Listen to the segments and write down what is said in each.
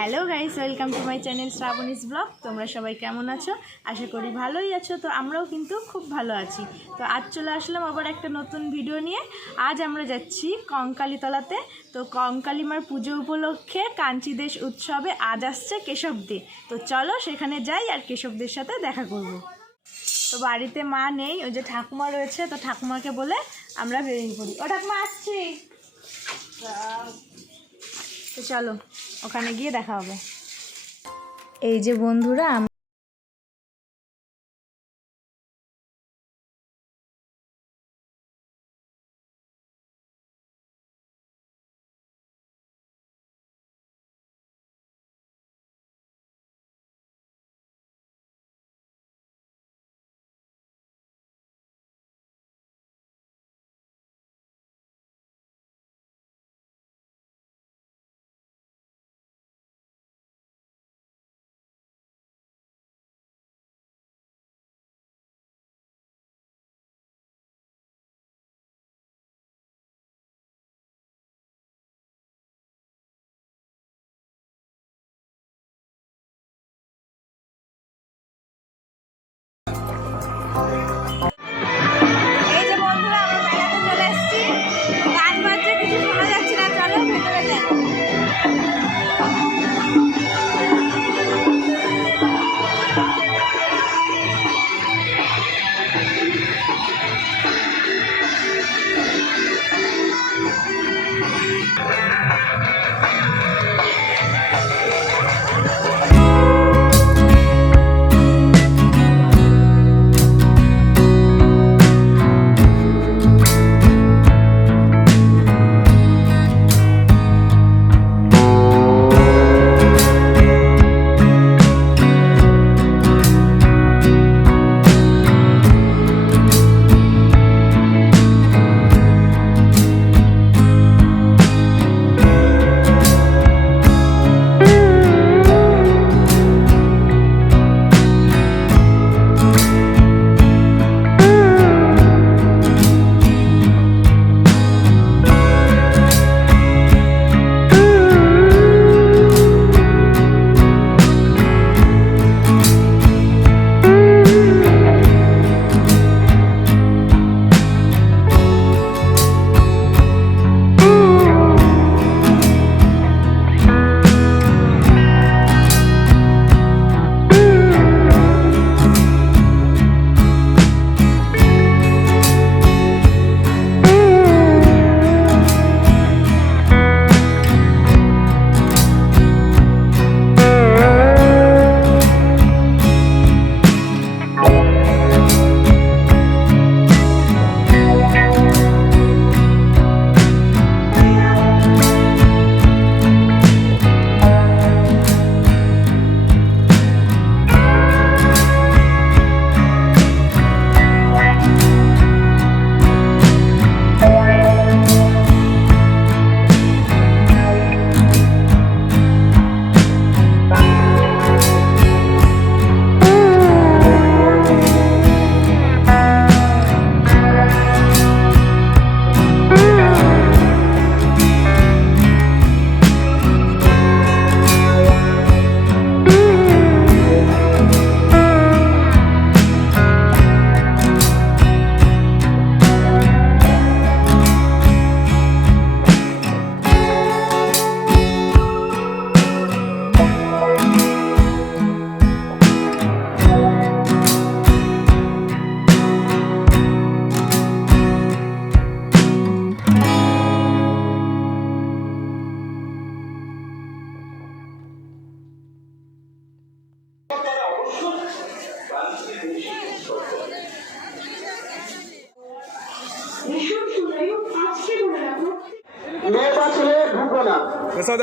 Hello guys, welcome to my channel Shrabani's blog. তোমরা সবাই কেমন আছো? আশা করি ভালোই আছো। তো আমরাও কিন্তু খুব ভালো আছি। তো আজ চলে আসলাম আবার একটা নতুন ভিডিও নিয়ে। আজ আমরা যাচ্ছি কঙ্কালীতলাতে। তো কঙ্কালীমার পুজো উপলক্ষে কাঞ্চিদেশ উৎসবে আজ আসছে কেশবদে। তো চলো সেখানে যাই আর কেশবদের সাথে দেখা করব। তো বাড়িতে মা নেই, ওই যে ঠাকুমা রয়েছে। তো ঠাকুমাকে বলে আমরা বেরিয়ে পড়ি। ও ঠাকুমা আসছি। তো চলো ওখানে গিয়ে দেখা হবে। এই যে বন্ধুরা,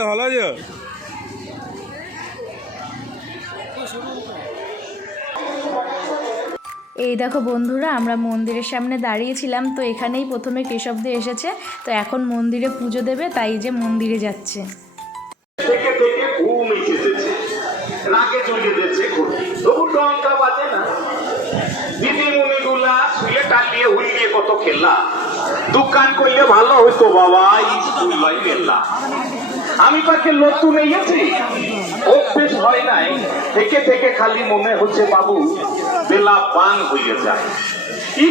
ভালো আছে। এই দেখো বন্ধুরা, আমরা মন্দিরের সামনে দাঁড়িয়েছিলাম। তো এখানেই প্রথমে কেশবদে এসেছে। তো এখন মন্দিরে পুজো দেবে, তাই যে মন্দিরে যাচ্ছে। কত খেলা দোকান করলে ভালো হইতো বাবা। আমি তাকে নতুন নিয়েছি, অভ্যেস হয় নাই, থেকে থেকে খালি মনে হচ্ছে বাবু বেলা বান হয়ে যায়।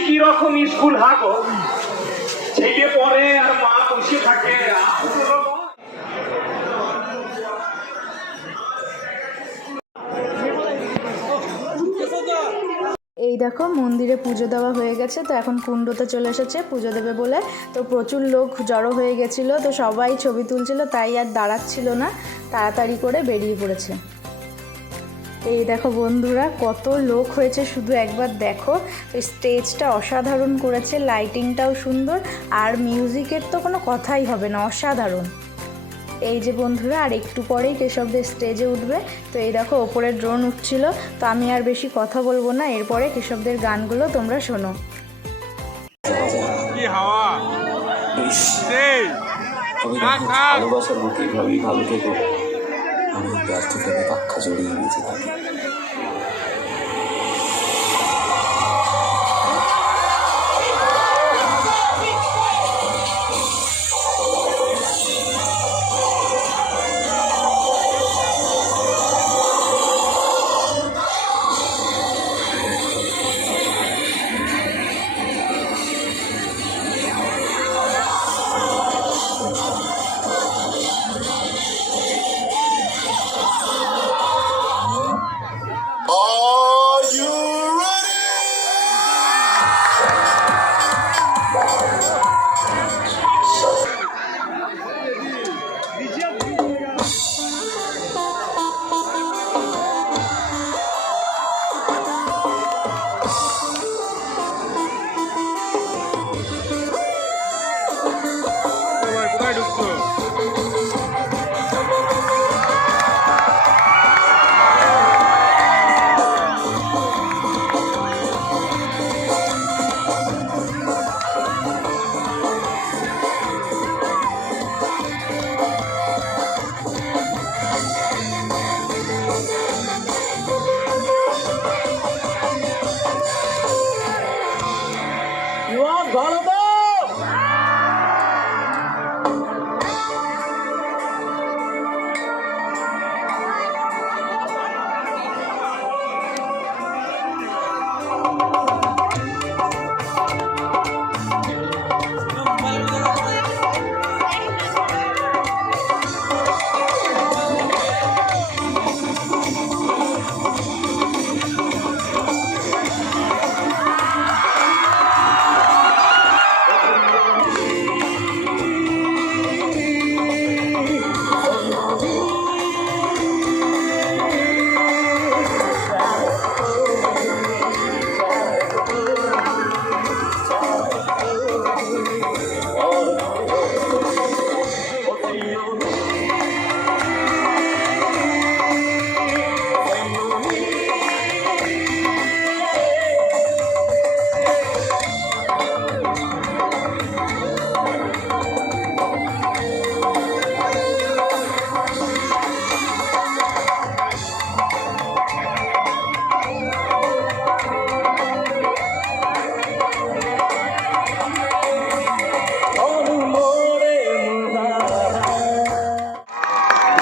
কি রকম স্কুল হাগো, ছেলে পড়ে আর মা বসে থাকে। এই দেখো মন্দিরে পুজো দেওয়া হয়ে গেছে, তো এখন কুণ্ডতে চলে এসেছে পুজো দেবে বলে। তো প্রচুর লোক জড়ো হয়ে গেছিলো, তো সবাই ছবি তুলছিল, তাই আর দাঁড়াচ্ছিল না, তাড়াতাড়ি করে বেরিয়ে পড়েছে। এই দেখো বন্ধুরা কত লোক হয়েছে, শুধু একবার দেখো। স্টেজটা অসাধারণ করেছে, লাইটিংটাও সুন্দর, আর মিউজিকের তো কোনো কথাই হবে না, অসাধারণ। এই যে বন্ধুরা আর একটু পরেই কেশবদের স্টেজে উঠবে। তো এই দেখো ওপরে ড্রোন উঠছিল, তো আমি আর বেশি কথা বলবো না, এরপরে কেশবদের গানগুলো তোমরা শোনো। কি হাওয়া ভালোবাসার বুকে এভাবেই ভালো থেকো। আমি ব্যর্থ থেকে পাক্ষা জড়িয়ে বেঁচে থাকি। কোথায় ঢুকছো?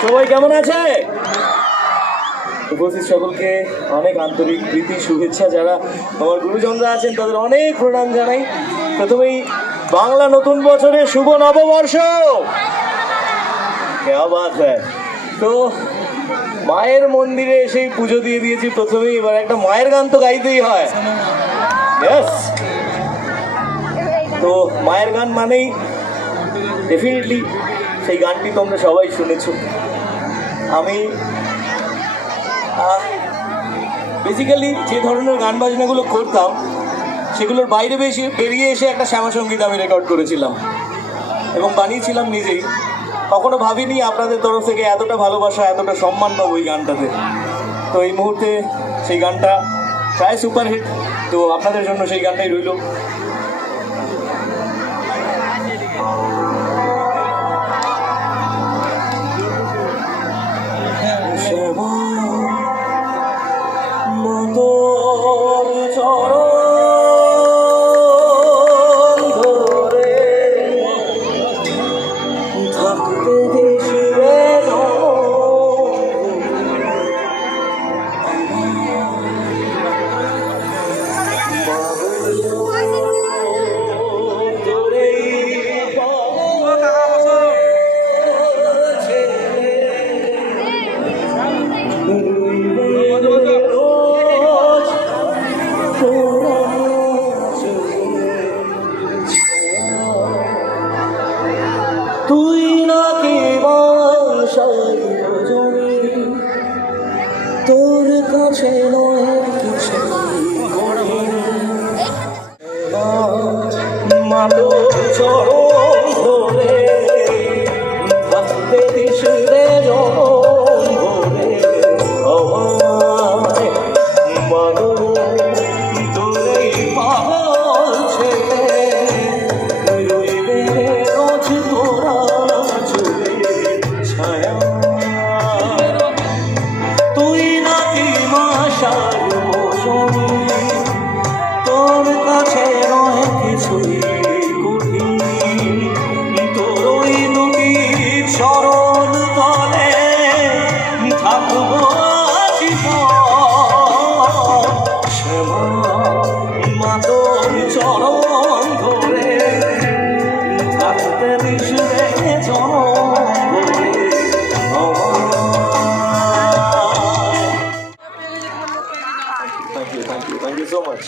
সবাই কেমন আছে? উপস্থিত সকলকে অনেক আন্তরিক প্রীতি শুভেচ্ছা। যারা আমার গুরুজনরা আছেন তাদের অনেক প্রণাম জানাই। প্রথমেই বাংলা নতুন বছরের শুভ নববর্ষ। क्या बात है। তো মায়ের মন্দিরে এসেই পুজো দিয়ে দিয়েছি প্রথমেই, এবার একটা মায়ের গান তো গাইতেই হয়। Yes! তো মায়ের গান মানেই ডেফিনেটলি সেই গানটি তোমরা সবাই শুনেছ। আমি বেসিক্যালি যে ধরনের গান বাজনাগুলো করতাম সেগুলোর বাইরে বেরিয়ে এসে একটা শ্যামাসঙ্গীত আমি রেকর্ড করেছিলাম এবং বানিয়েছিলাম নিজেই। কখনো ভাবিনি আপনাদের তরফ থেকে এতটা ভালোবাসা, এতটা সম্মান পাবো ওই গানটাতে। তো এই মুহূর্তে সেই গানটা প্রায় সুপারহিট, তো আপনাদের জন্য সেই গানটাই রইল। থাকতে দেশে জমি তোর কাছে নয় কিছু মাতো চরণ ধরে থাকতে দিস রে জনম ভরে আমায় মানো তোরে পাগল ছেলে রইবে রোজ তোরা চুলে ছায়া তুই নাকি মাশার মৌসুমী তোর কাছে নয় কিছুই কঠিন তোর ওই দুটি চরণ তলে থাকবো জীবন শ্যামা মা তোর চরণ ধরে থাকতে দিস রে জনম ভরে থ্যাংক ইউ সো মাচ।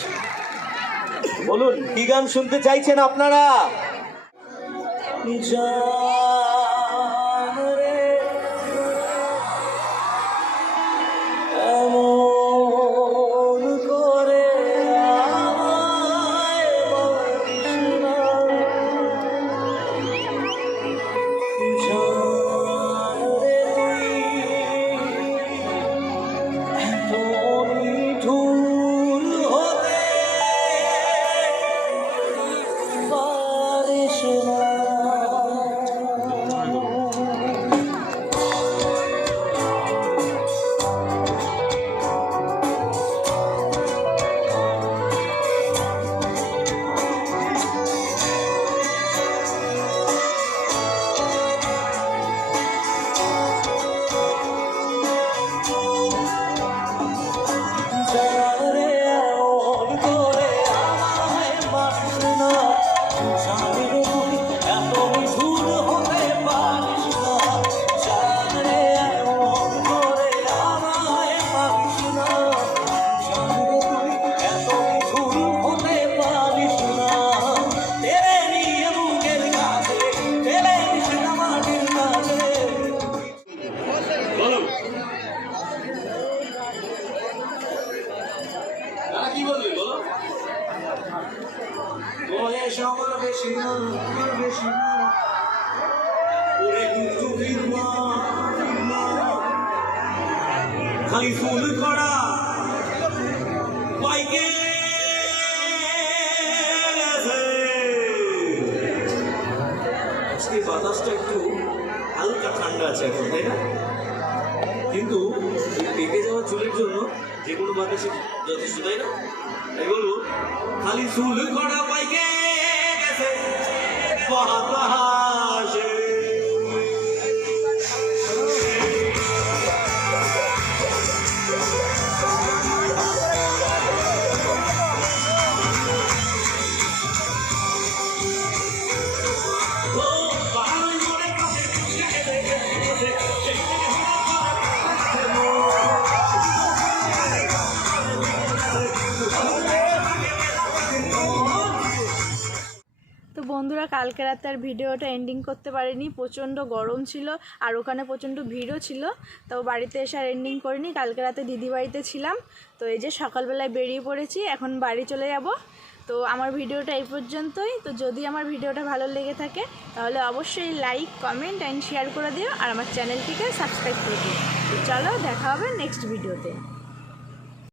বলুন কি গান শুনতে চাইছেন আপনারা? জান রে এমন করে আমায় বাঁধিস না। জান রে তুই এত নিঠুর হতে পারিস না। জানে এমন করে আমায় মারিস না। জানে তুই এত নিঠুর হতে পারিস না। জানে এমন করে আমায় মারিস না। জানে তুই এত নিঠুর হতে পারিস না। তেরে নিয়ে বুকের কাছে ফেলে দিস না মাটির কাছে। কি বলবি বলো? বয়স আমার বেশি না, আমার বেশি না। ওরে কিন্তু ফিরমা, ফিরমা। খালি ফুল করা পাইকে গেছে। আজকে বাতাসটা একটু হালকা ঠান্ডা আছে এখন, তাই না? কিন্তু এই পেকে যাওয়া চুলের জন্য যে কোনো বাতাসে যথেষ্ট, তাই না? তাই বলবো খালি চুল করা পাইকে গেছে বাতাসে। তো বন্ধুরা, কালকে রাতে আর ভিডিওটা এন্ডিং করতে পারিনি, প্রচণ্ড গরম ছিল আর ওখানে প্রচণ্ড ভিড়ও ছিল। তো বাড়িতে এসে আর এন্ডিং করিনি। কালকে রাতে দিদি বাড়িতে ছিলাম। তো এই যে সকালবেলায় বেরিয়ে পড়েছি, এখন বাড়ি চলে যাব। তো আমার ভিডিওটা এই পর্যন্তই। তো যদি আমার ভিডিওটা ভালো লেগে থাকে তাহলে অবশ্যই লাইক, কমেন্ট অ্যান্ড শেয়ার করে দিও আর আমার চ্যানেলটিকে সাবস্ক্রাইব করে দিও। তো চলো, দেখা হবে নেক্সট ভিডিওতে।